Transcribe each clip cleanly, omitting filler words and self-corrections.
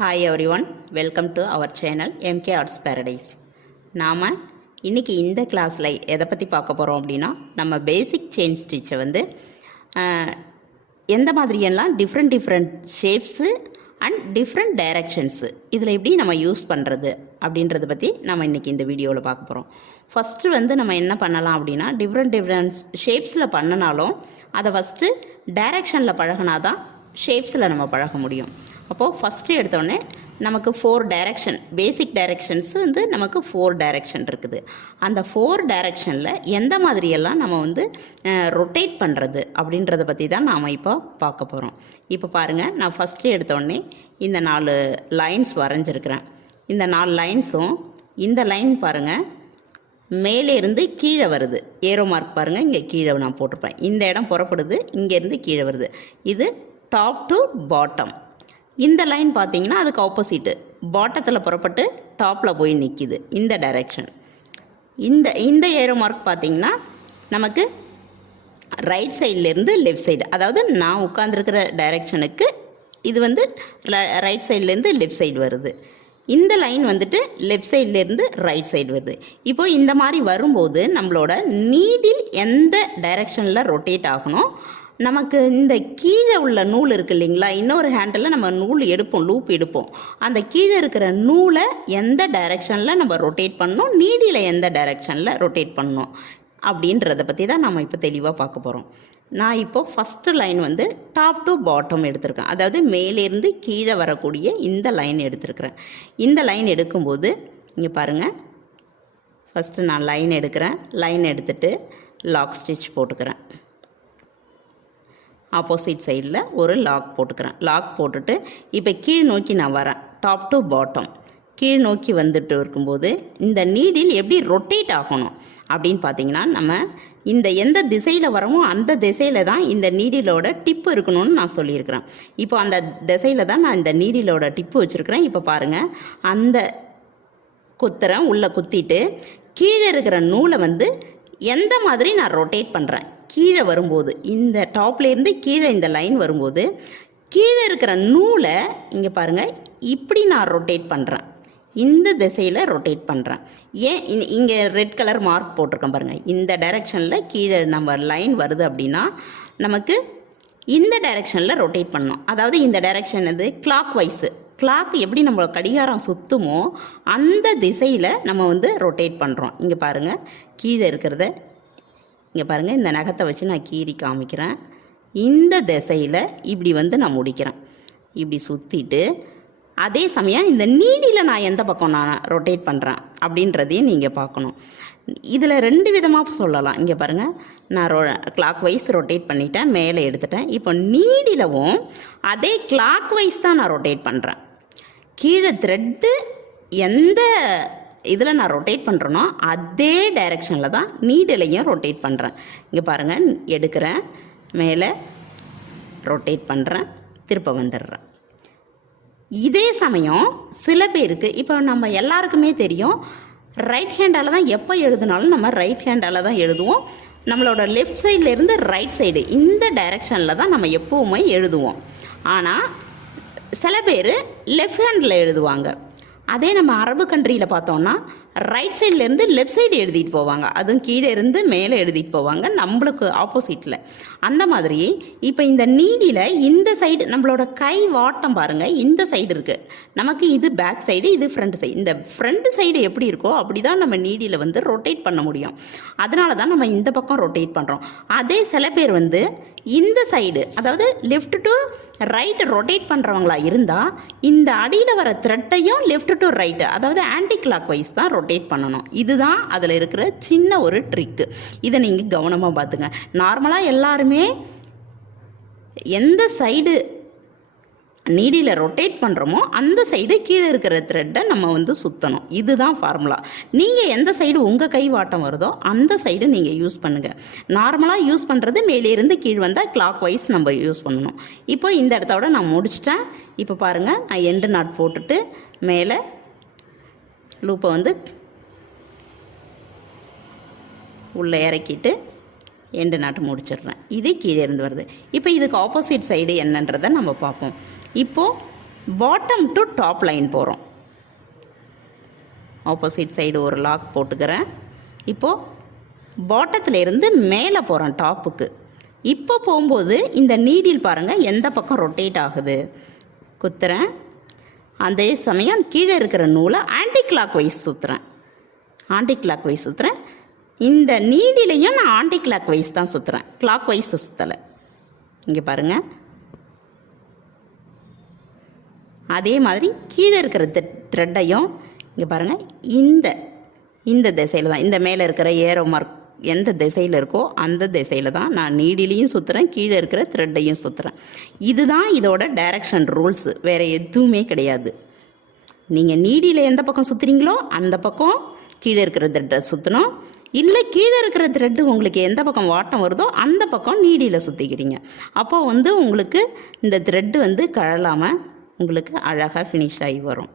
Hi everyone, welcome to our channel MK Arts Paradise. நாம் இன்றைக்கி இந்த கிளாஸில் எதை பற்றி பார்க்க போகிறோம் அப்படின்னா, நம்ம பேசிக் செயின் ஸ்டிச்சை வந்து எந்த மாதிரியெல்லாம் different shapes and different directions இதில் எப்படி நம்ம யூஸ் பண்ணுறது அப்படின்றத பற்றி நம்ம இன்றைக்கி இந்த வீடியோவில் பார்க்க போகிறோம். ஃபஸ்ட்டு வந்து நம்ம என்ன பண்ணலாம் அப்படின்னா, டிஃப்ரெண்ட் ஷேப்ஸில் பண்ணினாலும் அதை ஃபஸ்ட்டு டைரக்ஷனில் பழகினா தான் ஷேப்ஸில் நம்ம பழக முடியும். அப்போது ஃபஸ்ட்டு எடுத்தோடனே நமக்கு 4 டைரக்ஷன், பேசிக் டைரக்ஷன்ஸ் வந்து நமக்கு 4 டைரக்ஷன் இருக்குது. அந்த 4 டைரக்ஷனில் எந்த மாதிரியெல்லாம் நம்ம வந்து ரொட்டேட் பண்ணுறது அப்படின்றத பற்றி தான் நாம் இப்போ பார்க்க போகிறோம். இப்போ பாருங்கள், நான் ஃபஸ்ட்டு எடுத்தோடனே இந்த 4 லைன்ஸ் வரைஞ்சிருக்கிறேன். இந்த 4 லைன்ஸும், இந்த லைன் பாருங்கள் மேலே இருந்து கீழே வருது, ஏரோ மார்க் பாருங்கள் இங்கே கீழே நான் போட்டிருப்பேன். இந்த இடம் புறப்படுது, இங்கேருந்து கீழே வருது. இது டாப் டு பாட்டம். இந்த லைன் பார்த்தீங்கன்னா அதுக்கு ஆப்போசிட்டு, பாட்டத்தில் புறப்பட்டு டாப்பில் போய் நிற்கிது இந்த டைரெக்ஷன். இந்த ஏரோ மார்க் பார்த்தீங்கன்னா நமக்கு ரைட் சைட்லேருந்து லெஃப்ட் சைடு, அதாவது நான் உட்காந்துருக்கிற டைரெக்ஷனுக்கு இது வந்து ரைட் சைட்லேருந்து லெஃப்ட் சைடு வருது. இந்த லைன் வந்துட்டு லெஃப்ட் சைட்லேருந்து ரைட் சைடு வருது. இப்போது இந்த மாதிரி வரும்போது நம்மளோட நீடில் எந்த டைரெக்ஷனில் ரொட்டேட் ஆகணும், நமக்கு இந்த கீழே உள்ள நூல் இருக்குது இல்லைங்களா, இன்னொரு ஹேண்டில் நம்ம நூல் எடுப்போம், லூப் எடுப்போம். அந்த கீழே இருக்கிற நூலை எந்த டைரெக்ஷனில் நம்ம ரொட்டேட் பண்ணணும், நீடியில் எந்த டைரெக்ஷனில் ரொட்டேட் பண்ணணும் அப்படின்றத பற்றி தான் நம்ம இப்போ தெளிவாக பார்க்க போகிறோம். நான் இப்போது ஃபஸ்ட்டு லைன் வந்து டாப் டு பாட்டம் எடுத்திருக்கேன், அதாவது மேலேருந்து கீழே வரக்கூடிய இந்த லைன் எடுத்திருக்கிறேன். இந்த லைன் எடுக்கும்போது இங்கே பாருங்கள், ஃபஸ்ட்டு நான் லைன் எடுக்கிறேன். லைன் எடுத்துகிட்டு லாக் ஸ்டிச் போட்டுக்கிறேன். ஆப்போசிட் சைடில் ஒரு லாக் போட்டுக்கிறேன். லாக் போட்டுட்டு இப்போ கீழ் நோக்கி நான் வரேன். டாப் டு பாட்டம் கீழ் நோக்கி வந்துட்டு இருக்கும்போது இந்த நீடில் எப்படி ரொட்டேட் ஆகணும் அப்படின்னு பார்த்தீங்கன்னா, நம்ம இந்த எந்த திசையில் வரமோ அந்த திசையில் தான் இந்த நீடிலோட டிப்பு இருக்கணும்னு நான் சொல்லியிருக்கிறேன். இப்போ அந்த திசையில் தான் நான் இந்த நீடிலோட டிப்பு வச்சுருக்கிறேன். இப்போ பாருங்கள், அந்த குத்துறேன், உள்ளே குத்திட்டு கீழே இருக்கிற நூலை வந்து எந்த மாதிரி நான் ரொட்டேட் பண்ணுறேன், கீழே வரும்போது இந்த டாப்லேருந்து கீழே இந்த லைன் வரும்போது கீழே இருக்கிற நூலை இங்கே பாருங்கள் இப்படி நான் ரொட்டேட் பண்ணுறேன், இந்த திசையில் ரொட்டேட் பண்ணுறேன். ஏன் இங்கே ரெட் கலர் மார்க் போட்டிருக்கேன் பாருங்கள், இந்த டைரெக்ஷனில் கீழே நம்ம லைன் வருது அப்படின்னா நமக்கு இந்த டைரெக்ஷனில் ரொட்டேட் பண்ணணும். அதாவது இந்த டைரெக்ஷன் இது கிளாக் வைஸு, கிளாக் எப்படி நம்ம கடிகாரம் சுற்றுமோ அந்த திசையில் நம்ம வந்து ரொட்டேட் பண்ணுறோம். இங்கே பாருங்கள், கீழே இருக்கிறத இங்கே பாருங்கள், இந்த நகத்தை வச்சு நான் கீறி காமிக்கிறேன். இந்த திசையில் இப்படி வந்து நான் முடிக்கிறேன், இப்படி சுற்றிட்டு அதே சமயம் இந்த நீடியில் நான் எந்த பக்கம் நான் ரொட்டேட் பண்ணுறேன் அப்படின்றதையும் நீங்கள் பார்க்கணும். இதில் 2 விதமாக சொல்லலாம். இங்கே பாருங்கள், நான் கிளாக் வைஸ் ரொட்டேட் பண்ணிட்டேன், மேலே எடுத்துட்டேன். இப்போ நீடிலவும் அதே கிளாக் வைஸ் தான் நான் ரொட்டேட் பண்ணுறேன். கீழே த்ரெட்டு எந்த இதில் நான் ரொட்டேட் பண்ணுறேனோ அதே டைரெக்ஷனில் தான் நீடிலையும் ரொட்டேட் பண்ணுறேன். இங்கே பாருங்கள், எடுக்கிறேன், மேலே ரொட்டேட் பண்ணுறேன், திருப்ப வந்துடுறேன். இதே சமயம் சில பேருக்கு, இப்போ நம்ம எல்லாருக்குமே தெரியும், ரைட் ஹேண்டால் தான் எப்போ எழுதினாலும் நம்ம ரைட் ஹேண்டால் தான் எழுதுவோம். நம்மளோட லெஃப்ட் சைட்லேருந்து ரைட் சைடு இந்த டைரெக்ஷனில் தான் நம்ம எப்போவுமே எழுதுவோம். ஆனால் சில பேர் லெஃப்ட் ஹேண்டில் எழுதுவாங்க. அதே நம்ம அரபு கண்ட்ரியில் பார்த்தோன்னா ரைட் சைட்லேருந்து லெஃப்ட் சைடு எழுதிட்டு போவாங்க, அதுவும் கீழே இருந்து மேலே எழுதிட்டு போவாங்க, நம்மளுக்கு ஆப்போசிட்டில். அந்த மாதிரி இப்போ இந்த நீடியில் இந்த சைடு நம்மளோட கை வாட்டம் பாருங்கள், இந்த சைடு இருக்குது நமக்கு, இது பேக் சைடு, இது ஃப்ரண்ட் சைடு. இந்த ஃப்ரண்ட் சைடு எப்படி இருக்கோ அப்படி தான் நம்ம நீடியில் வந்து ரொட்டேட் பண்ண முடியும். அதனால தான் நம்ம இந்த பக்கம் ரொட்டேட் பண்ணுறோம். அதே சில பேர் வந்து இந்த சைடு, அதாவது லெஃப்ட் டு ரைட்டு ரொட்டேட் பண்ணுறவங்களா இருந்தால் இந்த அடியில் வர த்ரெட்டையும் லெஃப்ட் டு ரைட்டு, அதாவது ஆன்டி கிளாக் வைஸ் தான் ரொட்டேட் பண்ணணும். இதுதான் அதில் இருக்கிற சின்ன ஒரு ட்ரிக்கு. இதை நீங்கள் கவனமாக பார்த்துங்க. நார்மலாக எல்லாருமே எந்த சைடு நீடியில் ரொட்டேட் பண்ணுறோமோ அந்த சைடு கீழே இருக்கிற த்ரெட்டை நம்ம வந்து சுற்றணும். இதுதான் ஃபார்முலா. நீங்கள் எந்த சைடு உங்கள் கை வாட்டம் வருதோ அந்த சைடு நீங்கள் யூஸ் பண்ணுங்கள். நார்மலாக யூஸ் பண்ணுறது மேலேருந்து கீழ் வந்தால் கிளாக் வைஸ் நம்ம யூஸ் பண்ணணும். இப்போ இந்த இடத்தோட நான் முடிச்சிட்டேன். இப்போ பாருங்கள், நான் எண்டு நாட் போட்டுட்டு மேலே லூப்பை வந்து உள்ளே இறக்கிட்டு எண்டு நாட்டு முடிச்சிடுறேன். இது கீழே இருந்து வருது. இப்போ இதுக்கு ஆப்போசிட் சைடு என்னன்றதை நம்ம பார்ப்போம். இப்போது பாட்டம் டு டாப் லைன் போகிறோம். ஆப்போசிட் சைடு ஒரு லாக் போட்டுக்கிறேன். இப்போது பாட்டத்தில் இருந்து மேலே போகிறேன் டாப்புக்கு. இப்போ போகும்போது இந்த நீடில் பாருங்கள் எந்த பக்கம் ரொட்டேட் ஆகுது. குத்துறேன். அதே சமயம் கீழே இருக்கிற நூலை ஆன்டி கிளாக் வைஸ் சுற்றுறேன். ஆன்டி கிளாக் வைஸ் சுற்றுறேன். இந்த நீடிலையும் நான் ஆன்டி கிளாக் வைஸ் தான் சுற்றுறேன், கிளாக் வைஸ் சுற்றலை. இங்கே பாருங்கள். அதே மாதிரி கீழே இருக்கிற த்ரெட்டையும் இங்கே பாருங்கள் இந்த திசையில் தான், இந்த மேலே இருக்கிற ஏரோ மார்க் எந்த திசையில் இருக்கோ அந்த திசையில் தான் நான் நீடிலையும் சுற்றுறேன், கீழே இருக்கிற த்ரெட்டையும் சுற்றுறேன். இதுதான் இதோட டைரக்ஷன் ரூல்ஸு, வேறு எதுவுமே கிடையாது. நீங்கள் நீடியில் எந்த பக்கம் சுற்றுறீங்களோ அந்த பக்கம் கீழே இருக்கிற த்ரெட்டை சுற்றணும். இல்லை கீழே இருக்கிற த்ரெட்டு உங்களுக்கு எந்த பக்கம் வாட்டம் வருதோ அந்த பக்கம் நீடியில் சுற்றிக்கிறீங்க. அப்போ உங்களுக்கு இந்த த்ரெட்டு கழலாமல் உங்களுக்கு அழகாக ஃபினிஷ் ஆகி வரும்.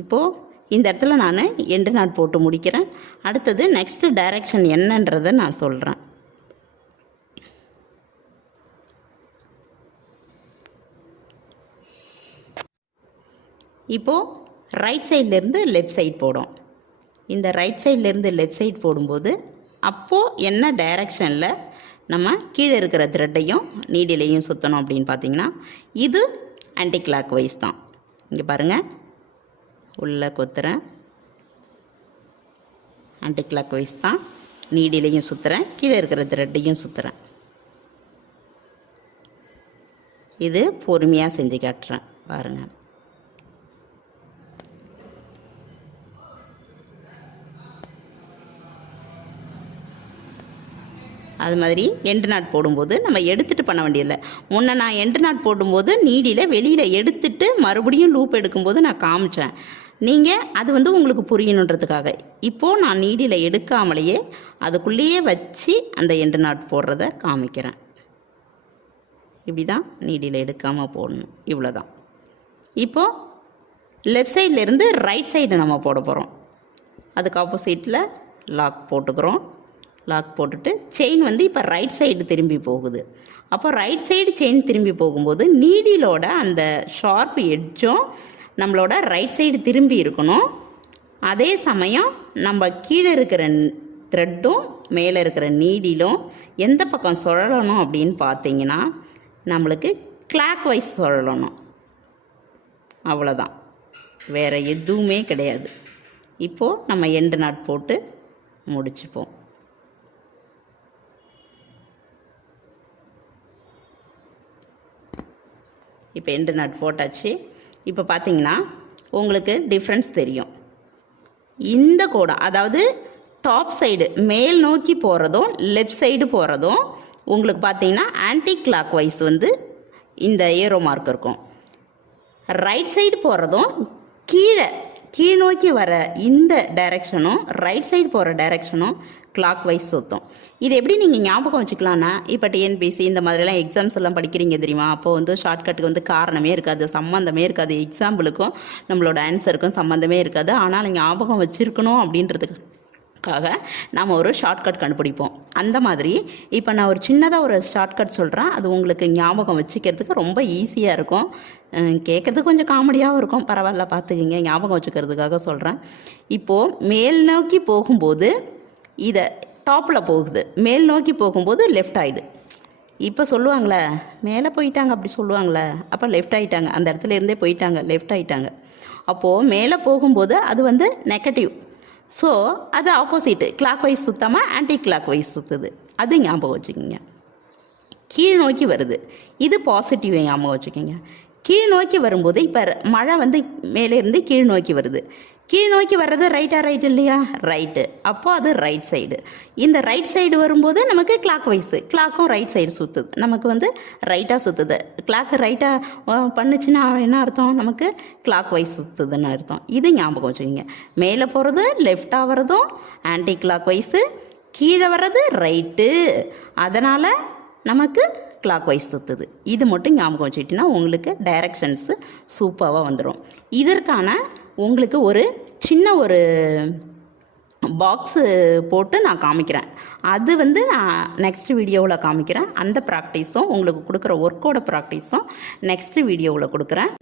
இப்போது இந்த இடத்துல நான் எண்டு நாட் போட்டு முடிக்கிறேன். அடுத்தது நெக்ஸ்ட்டு டைரக்ஷன் என்னன்றதை நான் சொல்கிறேன். இப்போது ரைட் சைட்லேருந்து லெஃப்ட் சைட் போடும். இந்த ரைட் சைட்லேருந்து லெஃப்ட் சைட் போடும்போது அப்போது என்ன டைரக்ஷனில் நம்ம கீழே இருக்கிற த்ரெட்டையும் நீடிலையும் சுற்றணும் அப்படின்னு பார்த்தீங்கன்னா இது ஆன்டி கிளாக் வைஸ் தான். இங்கே பாருங்கள், உள்ளே கொத்துறேன், ஆன்டி கிளாக் வைஸ் தான். நீடிலையும் சுற்றுறேன், கீழே இருக்கிற த்ரெட்டையும் சுற்றுறேன். இது பொறுமையாக செஞ்சு காட்டுறேன் பாருங்கள். அது மாதிரி எண்டு நாட் போடும்போது நம்ம எடுத்துகிட்டு பண்ண வேண்டியதில்லை. முன்ன நான் எண்டு நாட் போடும்போது நீடியில் வெளியில் எடுத்துட்டு மறுபடியும் லூப் எடுக்கும்போது நான் காமிச்சேன். நீங்கள் அது உங்களுக்கு புரியணுன்றதுக்காக இப்போது நான் நீடியில் எடுக்காமலேயே அதுக்குள்ளேயே வச்சு அந்த எண்டு நாட் போடுறத காமிக்கிறேன். இப்படி தான் நீடியில் எடுக்காமல் போடணும். இவ்வளோ தான். இப்போது லெஃப்ட் சைட்லேருந்து ரைட் சைடு நம்ம போட போகிறோம். அதுக்கு ஆப்போசிட்டில் லாக் போட்டுக்கிறோம். லாக் போட்டுட்டு செயின் இப்போ ரைட் சைடு திரும்பி போகுது. அப்போ ரைட் சைடு செயின் திரும்பி போகும்போது நீடிலோட அந்த ஷார்ப் எட்ஜும் நம்மளோட ரைட் சைடு திரும்பி இருக்கணும். அதே சமயம் நம்ம கீழே இருக்கிற த்ரெட்டும் மேலே இருக்கிற நீடிலும் எந்த பக்கம் சுழலணும் அப்படின்னு பார்த்தீங்கன்னா நம்மளுக்கு கிளாக் வைஸ் சுழலணும். அவ்வளோதான், வேறு எதுவுமே கிடையாது. இப்போது நம்ம எண்டு நாட் போட்டு முடிச்சுப்போம். இப்போ எண்டு நாட் போட்டாச்சு. இப்போ பார்த்தீங்கன்னா உங்களுக்கு டிஃப்ரென்ஸ் தெரியும். இந்த கோடம் அதாவது டாப் சைடு மேல் நோக்கி போகிறதும் லெஃப்ட் சைடு போகிறதும் உங்களுக்கு பார்த்தீங்கன்னா ஆன்டி கிளாக் வைஸ் இந்த ஏரோ மார்க் இருக்கும். ரைட் சைடு போகிறதும் கீழ் நோக்கி வர இந்த டைரெக்ஷனும் ரைட் சைடு போகிற டைரெக்ஷனும் கிளாக் வைஸ் சுற்றும். இது எப்படி நீங்கள் ஞாபகம் வச்சுக்கலான்னா இப்போ டிஎன்பிசி இந்த மாதிரிலாம் எக்ஸாம்ஸ் எல்லாம் படிக்கிறீங்க தெரியுமா? அப்போது ஷார்ட்கட்டுக்கு காரணமே இருக்காது, சம்மந்தமே இருக்காது. எக்ஸாம்பிளுக்கும் நம்மளோட ஆன்சருக்கும் சம்மந்தமே இருக்காது. ஆனால் ஞாபகம் வச்சுருக்கணும் அப்படின்றதுக்காக நாம் ஒரு ஷார்ட்கட் கண்டுபிடிப்போம். அந்த மாதிரி இப்போ நான் ஒரு சின்னதாக ஒரு ஷார்ட்கட் சொல்கிறேன். அது உங்களுக்கு ஞாபகம் வச்சுக்கிறதுக்கு ரொம்ப ஈஸியாக இருக்கும். கேட்குறதுக்கு கொஞ்சம் காமெடியாகவும் இருக்கும். பரவாயில்ல, பார்த்துக்கிங்க. ஞாபகம் வச்சுக்கிறதுக்காக சொல்கிறேன். இப்போது மேல் நோக்கி போகும்போது இதை டாப்பில் போகுது, மேல் நோக்கி போகும்போது லெஃப்ட் ஆகிடு. இப்போ சொல்லுவாங்களே மேலே போயிட்டாங்க அப்படி சொல்லுவாங்களே, அப்போ லெஃப்ட் ஆகிட்டாங்க, அந்த இடத்துல இருந்தே போயிட்டாங்க, லெஃப்ட் ஆகிட்டாங்க. அப்போது மேலே போகும்போது அது நெகட்டிவ். ஸோ அது ஆப்போசிட்டு கிளாக் வைஸ் சுத்தாமல் ஆன்டி கிளாக் வைஸ் சுற்றுது. அது ஞாபகம் வச்சுக்கோங்க. கீழ் நோக்கி வருது, இது பாசிட்டிவை ஞாபகம் வச்சுக்கோங்க. கீழ் நோக்கி வரும்போது இப்போ மழை மேலே இருந்து கீழ் நோக்கி வருது. கீழ் நோக்கி வர்றது ரைட் இல்லையா? ரைட்டு. அப்போது அது ரைட் சைடு. இந்த ரைட் சைடு வரும்போது நமக்கு கிளாக் வைஸு, கிளாக்கும் ரைட் சைடு சுற்றுது. நமக்கு ரைட்டாக சுற்றுது. கிளாக்கு ரைட்டாக பண்ணுச்சுன்னா என்ன அர்த்தம்? நமக்கு கிளாக் வைஸ் சுற்றுதுன்னு அர்த்தம். இது ஞாபகம் வச்சுக்கோங்க. மேலே போகிறது லெஃப்டாக வர்றதும் ஆன்டி கிளாக் வைஸு, கீழே வர்றது ரைட்டு, அதனால் நமக்கு கிளாக் வைஸ் சுற்றுது. இது மட்டும் ஞாபகம் வச்சுக்கிட்டிங்கன்னா உங்களுக்கு டைரக்ஷன்ஸு சூப்பராக வந்துடும். இதற்கான உங்களுக்கு ஒரு சின்ன ஒரு பாக்ஸு போட்டு நான் காமிக்கிறேன். அது வந்து நான் நெக்ஸ்ட் வீடியோவில் காமிக்கிறேன். அந்த ப்ராக்டிஸும் உங்களுக்கு கொடுக்குற ஒர்க்கோட ப்ராக்டிஸும் நெக்ஸ்ட் வீடியோவில் கொடுக்குறேன்.